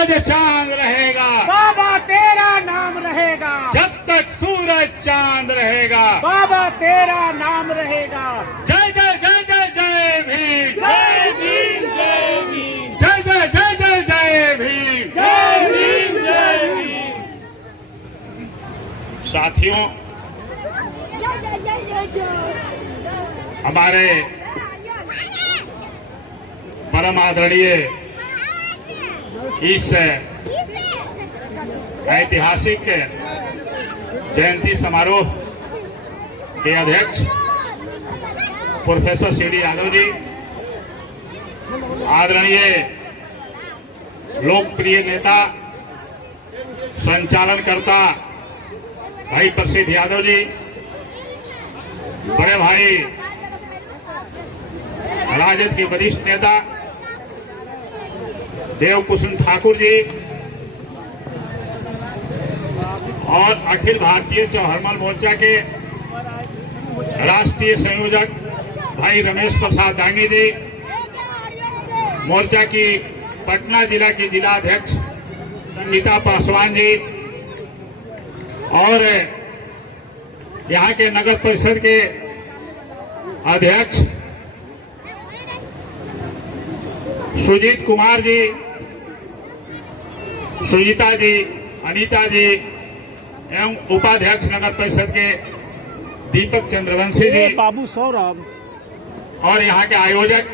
सूरज चांद रहेगा, बाबा तेरा नाम रहेगा, जब तक सूरज चांद रहेगा, बाबा तेरा नाम रहेगा। जय जय जय जय जय भीम, जय भीम, जय भीम, जय जय जय जय जय भीम, जय भीम, जय भीम। साथियों, हमारे परम आदरणीय इस ऐतिहासिक जयंती समारोह के अध्यक्ष प्रोफेसर सीडी यादव जी, आदरणीय लोकप्रिय नेता संचालनकर्ता भाई प्रसिद्ध यादव जी, बड़े भाई राजद के वरिष्ठ नेता देव कुसुम ठाकुर जी और अखिल भारतीय चौहरमल मोर्चा के राष्ट्रीय संयोजक भाई रमेश प्रसाद दांगी जी, मोर्चा की पटना जिला की जिला अध्यक्ष संगीता पासवान जी और यहाँ के नगर परिषद के अध्यक्ष सुजीत कुमार जी, सुजीता जी, अनीता जी एवं उपाध्यक्ष नगर परिषद के दीपक चंद्रवंशी जी, बाबू सौरभ और यहाँ के आयोजक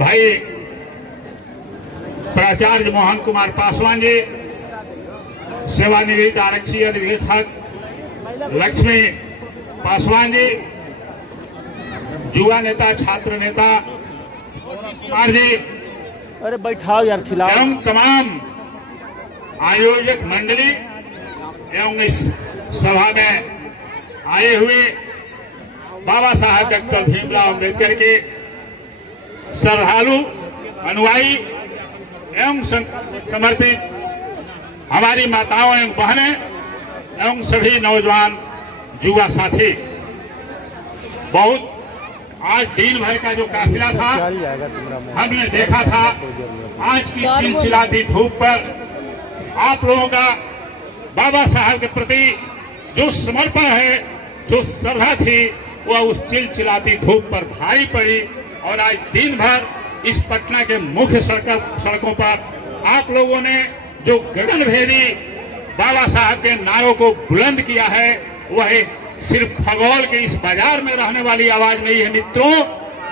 भाई प्राचार्य मोहन कुमार पासवान जी, सेवानिवृत्त आरक्षी अधीक्षक लक्ष्मी पासवान जी, युवा नेता छात्र नेता कुमार जी, अरे बैठाओ यार खिलाओ, एवं तमाम आयोजक मंडली एवं इस सभा में आए हुए बाबा साहब डॉक्टर भीमराव अम्बेडकर के श्रद्धालु अनुयायी एवं समर्पित हमारी माताओं एवं बहनें एवं सभी नौजवान युवा साथी, बहुत आज दिन भर का जो काफिला था हमने देखा था। आज की चिलचिलाती धूप पर आप लोगों का बाबा साहब के प्रति जो समर्पण है, जो श्रद्धा थी, वह उस चिलचिलाती धूप पर भारी पड़ी। और आज दिन भर इस पटना के मुख्य सड़कों पर आप लोगों ने जो गगनभेदी बाबा साहब के नारों को बुलंद किया है, वह सिर्फ खगोल के इस बाजार में रहने वाली आवाज नहीं है मित्रों,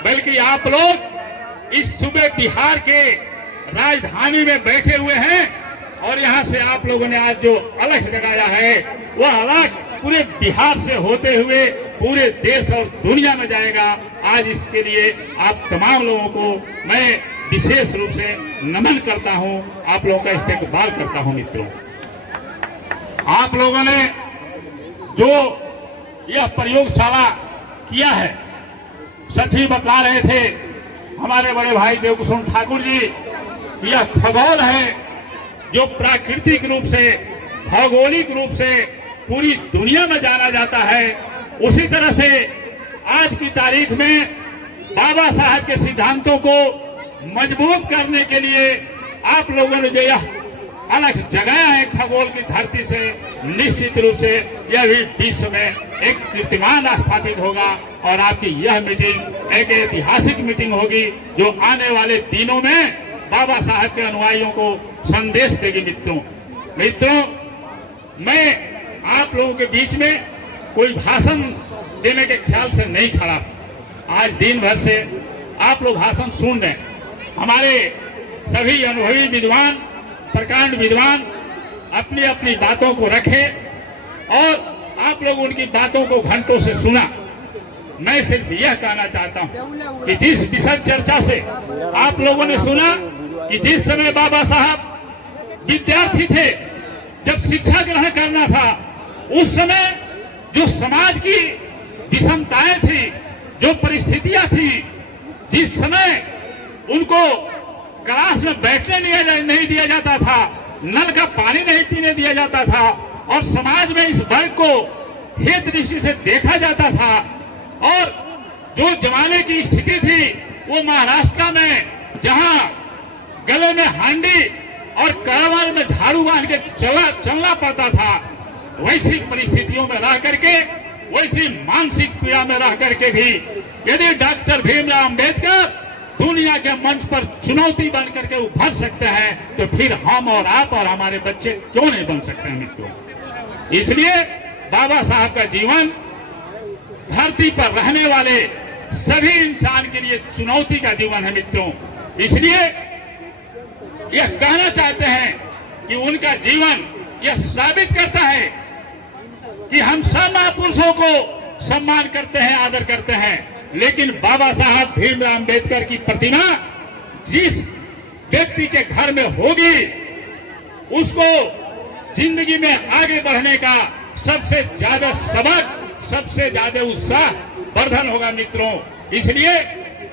बल्कि आप लोग इस सूबे बिहार के राजधानी में बैठे हुए हैं और यहाँ से आप लोगों ने आज जो अलख जगाया है, वह अलख पूरे बिहार से होते हुए पूरे देश और दुनिया में जाएगा। आज इसके लिए आप तमाम लोगों को मैं विशेष रूप से नमन करता हूं, आप लोगों का इस्तेकबाल करता हूं। मित्रों, आप लोगों ने जो यह प्रयोगशाला किया है, सच बतला रहे थे हमारे बड़े भाई देव कुसुम ठाकुर जी, यह खगोल है जो प्राकृतिक रूप से, भौगोलिक रूप से पूरी दुनिया में जाना जाता है। उसी तरह से आज की तारीख में बाबा साहब के सिद्धांतों को मजबूत करने के लिए आप लोगों ने जो यह अलग जगाया है खगोल की धरती से, निश्चित रूप से यह भी विश्व में एक कीर्तिमान स्थापित होगा। और आपकी यह मीटिंग एक ऐतिहासिक मीटिंग होगी जो आने वाले दिनों में बाबा साहब के अनुयायियों को संदेश देगी। मित्रों, मैं आप लोगों के बीच में कोई भाषण देने के ख्याल से नहीं खड़ा। आज दिन भर से आप लोग भाषण सुन रहे हैं। हमारे सभी अनुभवी विद्वान, प्रकांड विद्वान अपनी अपनी बातों को रखे और आप लोग उनकी बातों को घंटों से सुना। मैं सिर्फ यह कहना चाहता हूं कि जिस विषय चर्चा से आप लोगों ने सुना कि जिस समय बाबा साहब विद्यार्थी थे, जब शिक्षा ग्रहण करना था, उस समय जो समाज की विषमताएं थी, जो परिस्थितियां थी, जिस समय उनको क्लास में बैठने नहीं दिया जाता था, नल का पानी नहीं पीने दिया जाता था और समाज में इस वर्ग को हेय दृष्टि से देखा जाता था। और जो जमाने की स्थिति थी वो महाराष्ट्र में, जहां गले में हांडी और कारोबार में झाड़ू बांध के चलना पड़ता था, वैसी परिस्थितियों में रह करके, वैसी मानसिक पीड़ा में रह करके भी यदि डॉक्टर भीमराव अंबेडकर दुनिया के मंच पर चुनौती बन करके उभर सकते हैं, तो फिर हम और आप और हमारे बच्चे क्यों नहीं बन सकते हैं मित्रों। इसलिए बाबा साहब का जीवन धरती पर रहने वाले सभी इंसान के लिए चुनौती का जीवन है मित्रों। इसलिए यह कहना चाहते हैं कि उनका जीवन यह साबित करता है कि हम सब महापुरुषों को सम्मान करते हैं, आदर करते हैं, लेकिन बाबा साहब भीमराव अंबेडकर की प्रतिमा जिस व्यक्ति के घर में होगी, उसको जिंदगी में आगे बढ़ने का सबसे ज्यादा सबक, सबसे ज्यादा उत्साह वर्धन होगा मित्रों। इसलिए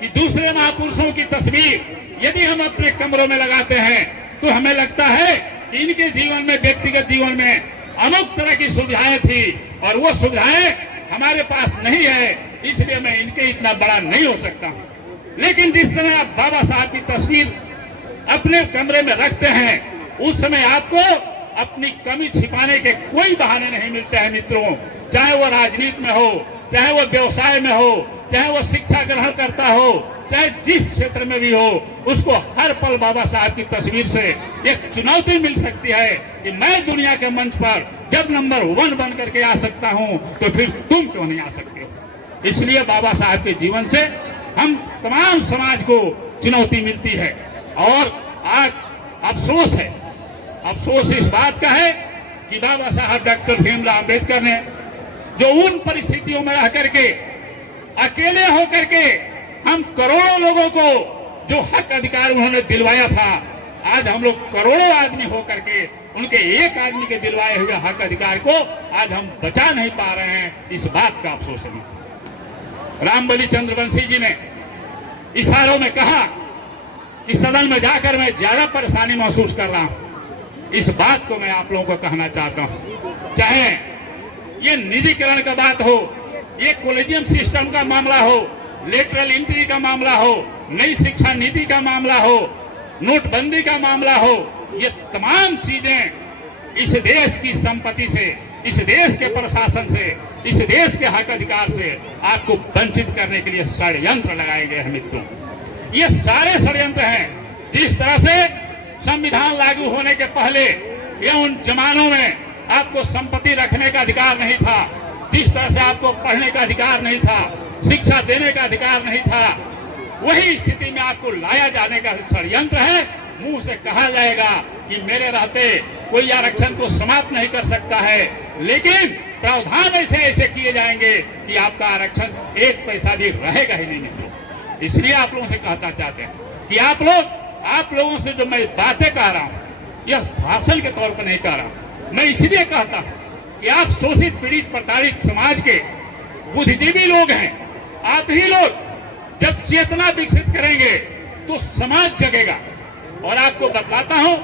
कि दूसरे महापुरुषों की तस्वीर यदि हम अपने कमरों में लगाते हैं तो हमें लगता है कि इनके जीवन में, व्यक्तिगत जीवन में अमुक तरह की सुविधाएं थी और वो सुविधाएं हमारे पास नहीं है, इसलिए मैं इनके इतना बड़ा नहीं हो सकता हूं। लेकिन जिस समय आप बाबा साहब की तस्वीर अपने कमरे में रखते हैं, उस समय आपको अपनी कमी छिपाने के कोई बहाने नहीं मिलते हैं मित्रों। चाहे वो राजनीति में हो, चाहे वो व्यवसाय में हो, चाहे वो शिक्षा ग्रहण करता हो, चाहे जिस क्षेत्र में भी हो, उसको हर पल बाबा साहब की तस्वीर से एक चुनौती मिल सकती है कि मैं दुनिया के मंच पर जब नंबर 1 बन करके आ सकता हूं, तो फिर तुम क्यों नहीं आ सकते हो। इसलिए बाबा साहब के जीवन से हम तमाम समाज को चुनौती मिलती है। और आज अफसोस है, अफसोस इस बात का है कि बाबा साहब डॉक्टर भीमराव अंबेडकर ने जो उन परिस्थितियों में रह करके अकेले होकर के हम करोड़ों लोगों को जो हक अधिकार उन्होंने दिलवाया था, आज हम लोग करोड़ों आदमी होकर के उनके एक आदमी के दिलवाए हुए हक अधिकार को आज हम बचा नहीं पा रहे हैं। इस बात का अफसोस है। रामबली चंद्रवंशी जी ने इशारों में कहा कि सदन में जाकर मैं ज्यादा परेशानी महसूस कर रहा हूं। इस बात को मैं आप लोगों को कहना चाहता हूं। चाहे ये निजीकरण का बात हो, ये कॉलेजियम सिस्टम का मामला हो, लेटरल एंट्री का मामला हो, नई शिक्षा नीति का मामला हो, नोटबंदी का मामला हो, ये तमाम चीजें इस देश की संपत्ति से, इस देश के प्रशासन से, इस देश के हक अधिकार से आपको वंचित करने के लिए षड्यंत्र लगाए गए हैं मित्रों। ये सारे षड्यंत्र हैं। जिस तरह से संविधान लागू होने के पहले या उन जमानों में आपको संपत्ति रखने का अधिकार नहीं था, जिस तरह से आपको पढ़ने का अधिकार नहीं था, शिक्षा देने का अधिकार नहीं था, वही स्थिति में आपको लाया जाने का षड्यंत्र है। मुंह से कहा जाएगा कि मेरे रहते कोई आरक्षण को समाप्त नहीं कर सकता है, लेकिन प्रावधान ऐसे ऐसे किए जाएंगे कि आपका आरक्षण एक पैसा भी रहेगा ही नहीं मित्रों। इसलिए आप लोगों से कहना चाहते हैं कि आप लोगों से जो मैं बातें कह रहा हूं, यह भाषण के तौर पर नहीं कह रहा हूं। मैं इसलिए कहता हूं कि आप शोषित, पीड़ित, प्रताड़ित समाज के बुद्धिजीवी लोग हैं। आप ही लोग जब चेतना विकसित करेंगे तो समाज जगेगा। और आपको बताता हूं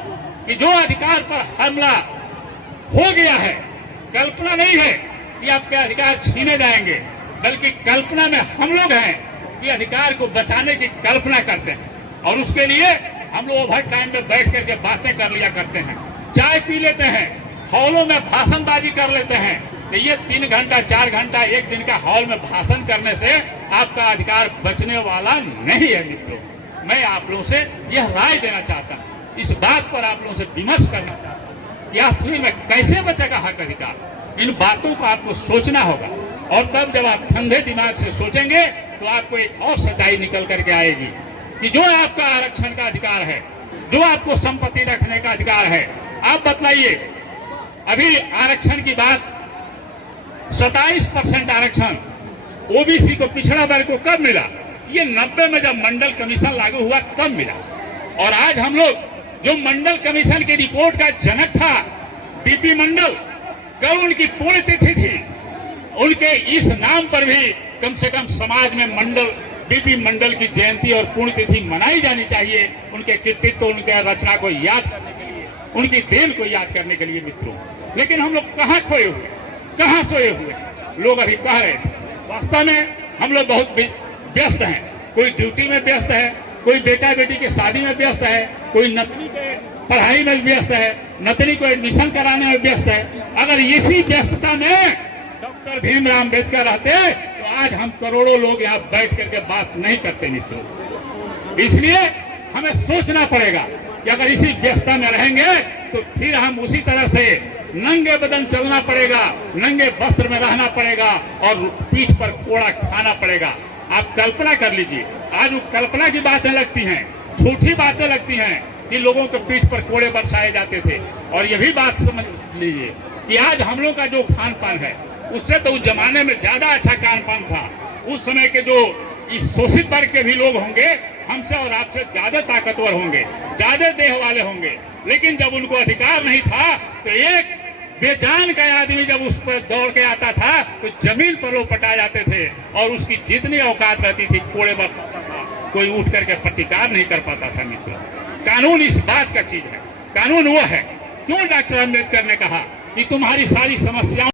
कि जो अधिकार पर हमला हो गया है, कल्पना नहीं है कि आपके अधिकार छीने जाएंगे, बल्कि कल्पना में हम लोग हैं कि अधिकार को बचाने की कल्पना करते हैं। और उसके लिए हम लोग ओवर टाइम में बैठ करके बातें कर लिया करते हैं, चाय पी लेते हैं, हॉलों में भाषणबाजी कर लेते हैं। तो ये 3 घंटा 4 घंटा एक दिन का हॉल में भाषण करने से आपका अधिकार बचने वाला नहीं है मित्रों। मैं आप लोगों से यह राय देना चाहता हूं, इस बात पर आप लोगों से विमर्श करना चाहता हूं कि आखिर में कैसे बचेगा हक अधिकार। इन बातों को आपको सोचना होगा, और तब जब आप ठंडे दिमाग से सोचेंगे तो आपको एक और सच्चाई निकल करके आएगी कि जो आपका आरक्षण का अधिकार है, जो आपको संपत्ति रखने का अधिकार है, आप बतलाइए। अभी आरक्षण की बात, 27% आरक्षण ओबीसी को, पिछड़ा वर्ग को कब मिला? ये 90 में जब मंडल कमीशन लागू हुआ तब मिला। और आज हम लोग जो मंडल कमीशन की रिपोर्ट का जनक था बीपी मंडल, कल उनकी पुण्यतिथि थी। उनके इस नाम पर भी कम से कम समाज में बीपी मंडल की जयंती और पुण्यतिथि मनाई जानी चाहिए। उनके कृतित्व, उनके रचना को याद करने के लिए, उनकी देन को याद करने के लिए मित्रों। लेकिन हम लोग कहाँ खोए हुए, कहाँ सोए हुए? लोग अभी कह रहे थे, वास्तव में हम लोग बहुत व्यस्त हैं। कोई ड्यूटी में व्यस्त है, कोई बेटा बेटी के शादी में व्यस्त है, कोई नतनी के पढ़ाई में व्यस्त है, नतनी को एडमिशन कराने में व्यस्त है। अगर इसी व्यस्तता में डॉक्टर भीमराव अम्बेडकर रहते तो आज हम करोड़ों लोग यहाँ बैठ करके बात नहीं करते मित्रों। इसलिए हमें सोचना पड़ेगा कि अगर इसी व्यस्तता में रहेंगे तो फिर हम उसी तरह से नंगे बदन चलना पड़ेगा, नंगे वस्त्र में रहना पड़ेगा और पीठ पर कोड़ा खाना पड़ेगा। आप कल्पना कर लीजिए, आज वो कल्पना की बातें लगती हैं, झूठी बातें लगती हैं कि लोगों के पीठ पर कोड़े बरसाए जाते थे। और ये भी बात समझ लीजिए कि आज हम लोग का जो खान पान है उससे तो उस जमाने में ज्यादा अच्छा खान पान था। उस समय के जो इस शोषित वर्ग के भी लोग होंगे हमसे और आपसे ज्यादा ताकतवर होंगे, ज्यादा देह वाले होंगे, लेकिन जब उनको अधिकार नहीं था तो एक बेजान का आदमी जब उस पर दौड़ के आता था तो जमीन पर वो पटा जाते थे और उसकी जितनी औकात रहती थी कोड़े बरसाता था, कोई उठ करके प्रतिकार नहीं कर पाता था मित्रों। कानून इस बात का चीज है, कानून वो है। क्यों डॉक्टर अम्बेडकर ने कहा कि तुम्हारी सारी समस्याओं